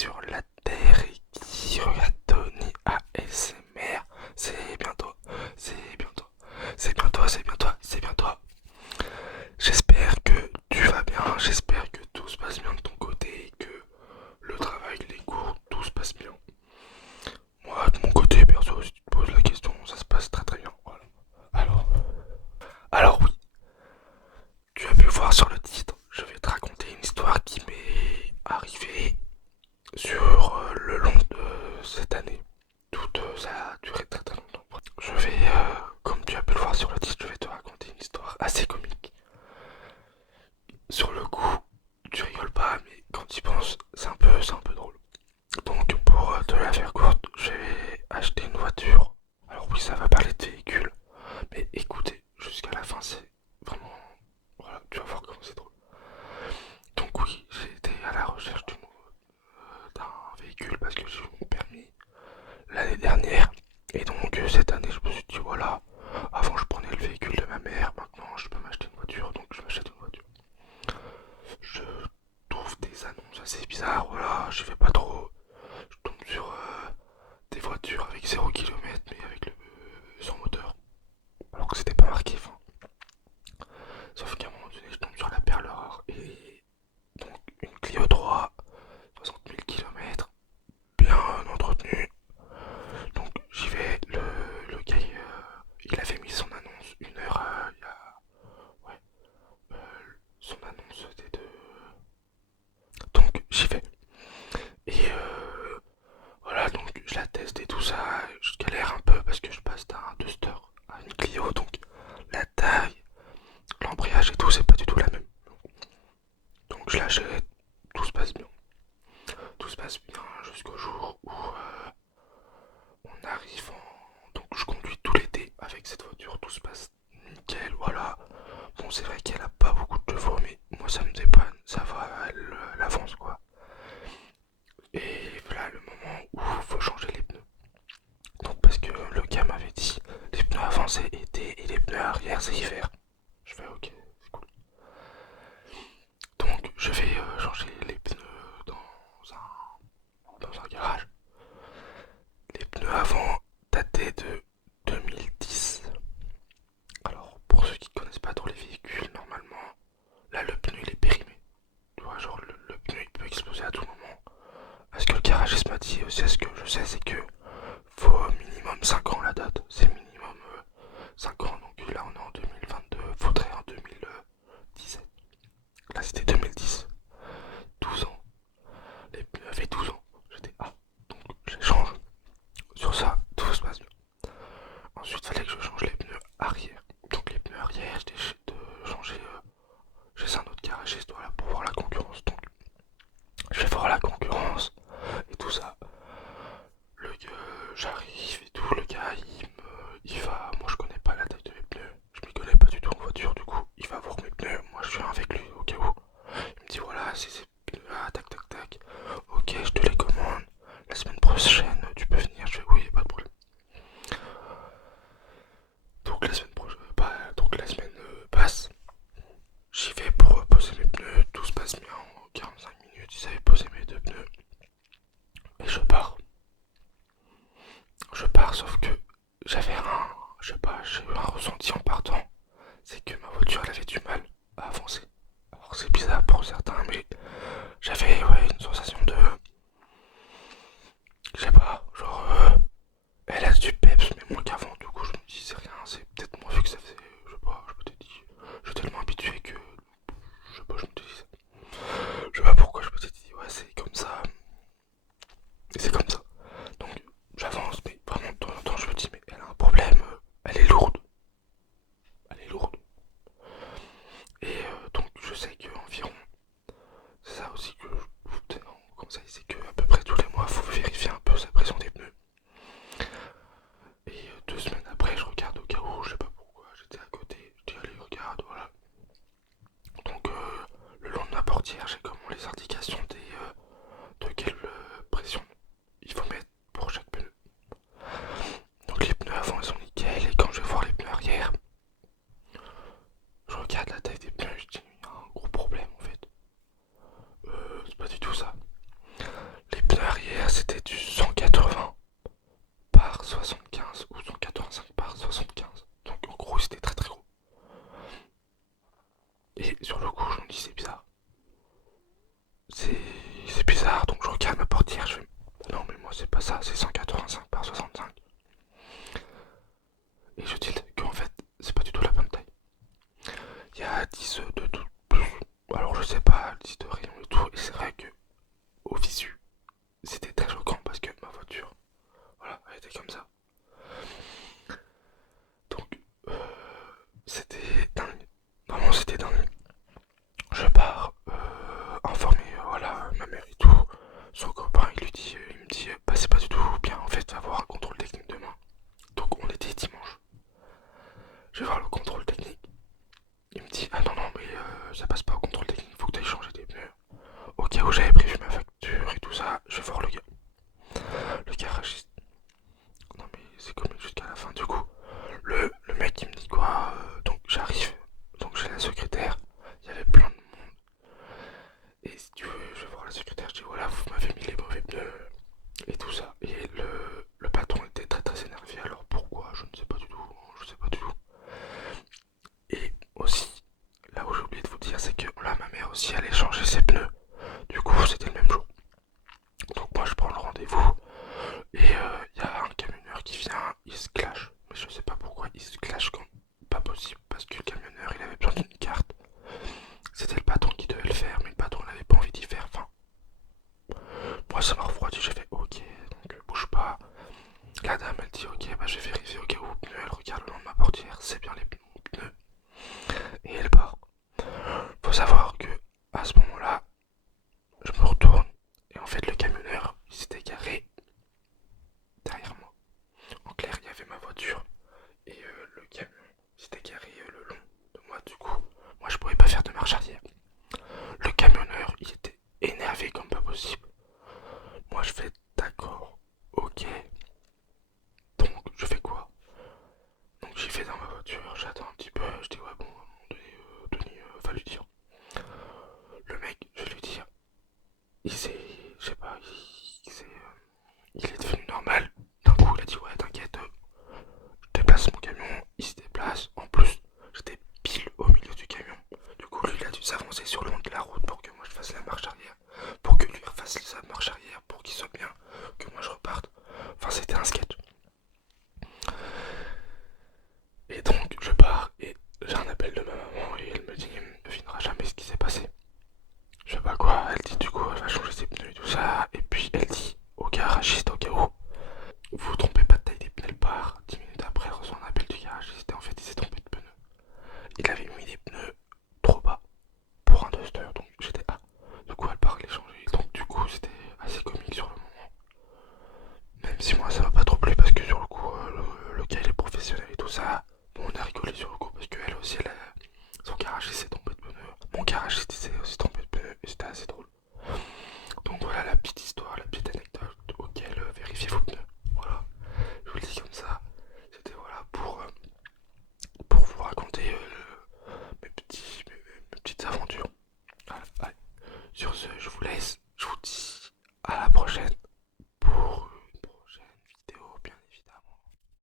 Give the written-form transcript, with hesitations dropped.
sur la terre et qui regarde Tony ASMR. C'est bien toi, c'est bien toi, c'est bien toi, c'est bien toi, c'est bien toi. J'espère que tu vas bien, j'espère que tout se passe bien de ton côté et que le travail, les cours, tout se passe bien. Moi, de mon côté, perso, si tu te poses la question, ça se passe très très bien. Voilà. Alors, alors oui, tu as pu voir sur le titre, je vais te raconter une histoire qui m'est arrivée sur le long de cette année. Toute ça a duré très très longtemps. Je vais, comme tu as pu le voir sur le titre, je vais te raconter une histoire assez comique. Sur le coup, tu rigoles pas, mais quand tu y penses, c'est un peu drôle. Donc pour te la faire courte, j'ai acheté une voiture. Alors oui, ça va parler de véhicule, mais écoutez, jusqu'à la fin, c'est vraiment... Voilà, tu vas voir comment c'est drôle. Donc oui, j'ai été à la recherche d'un véhicule parce que j'ai eu mon permis l'année dernière. Et donc cette année, je me suis dit, voilà, avant je prenais le véhicule de ma mère, maintenant je peux m'acheter une voiture, donc je m'achète une voiture. Je trouve des annonces assez bizarres, voilà, je fais pas trop. Je tombe sur des voitures avec 0 km mais avec le sans moteur, alors que c'était pas marqué. Enfin, sauf qu'à un moment donné, je tombe sur la perle rare et donc une Clio 3, 60 000 km, bien entretenue. Donc j'y vais, le gars il avait mis son annonce une heure, il y a... Ouais, euh, son annonce c'était de... Donc j'y vais. Et voilà, donc je la teste et tout ça, je galère un peu parce que je passe d'un Duster à une Clio, donc la taille, l'embrayage et tout, c'est pas du tout la même. Donc je l'achète, tout se passe bien. Tout se passe bien jusqu'au jour où on arrive en... Donc je conduis tout l'été avec cette voiture, tout se passe nickel, voilà. Bon, c'est vrai qu'elle a pas beaucoup de chevaux, mais moi ça me dépanne, ça va, elle avance quoi. Et voilà le moment où il faut changer les pneus. Donc parce que le gars m'avait dit, les pneus avant c'est été et les pneus arrière c'est hiver. Je fais ok, c'est cool. Donc je vais changer les pneus dans un garage. Les pneus avant dataient de 2010. Alors pour ceux qui ne connaissent pas trop les véhicules, normalement, là le pneu il est périmé. Tu vois, genre le pneu il peut exploser à tout moment. À ce que le garagiste m'a dit aussi, à ce que je sais, c'est que faut minimum 5 ans la date. C'est minimum 5 ans. Donc là on est en 2022, faudrait en 2017. Là c'était 2010. 12 ans. Les pneus avaient 12 ans. J'étais ah. Donc j'échange. Sur ça, tout se passe bien. Ensuite, il fallait que je change les pneus arrière. Donc les pneus arrière, j'étais de changer chez un autre garagiste, voilà, pour voir la concurrence. Donc je vais voir la concurrence et tout ça. Le gars, j'arrive et tout, le gars il va, moi je connais pas la taille Et si tu veux, je vais voir la secrétaire, je dis voilà, vous m'avez mis les mauvais pneus et tout ça. Et le patron était très très énervé. Alors pourquoi? Je ne sais pas du tout. Je sais pas du tout. Et aussi, là où j'ai oublié de vous dire, c'est que là, ma mère aussi allait changer ses pneus. Du coup, c'était le même jour. Donc moi, je prends le rendez-vous. Et il y a un camionneur qui vient, il se clash. Mais je sais pas pourquoi il se clash comme pas possible. Parce que le camionneur, il avait besoin d'une carte. C'était le patron qui devait le faire, mais le patron n'avait pas envie d'y faire. Enfin, moi, ça m'a refroidi. J'ai fait ok, donc bouge pas. La dame, elle dit ok, bah je vais vérifier au cas où pneu. Elle regarde le long de ma portière, c'est bien les pneus. Et elle part. Faut savoir que à ce moment-là, je me retourne. Et en fait, le camionneur, il s'était garé derrière moi. En clair, il y avait ma voiture et le camion s'était garé le long de moi. Du coup, moi, je pouvais pas faire de marche arrière. Le camionneur, il était énervé comme pas possible. Moi, je fais d'accord, ok. Donc, je fais quoi? Donc, j'y vais dans ma voiture, j'attends un petit peu. Je dis, ouais, bon, à un moment donné, Denis, va lui dire. Le mec, je vais lui dire, il s'est, je sais pas, il est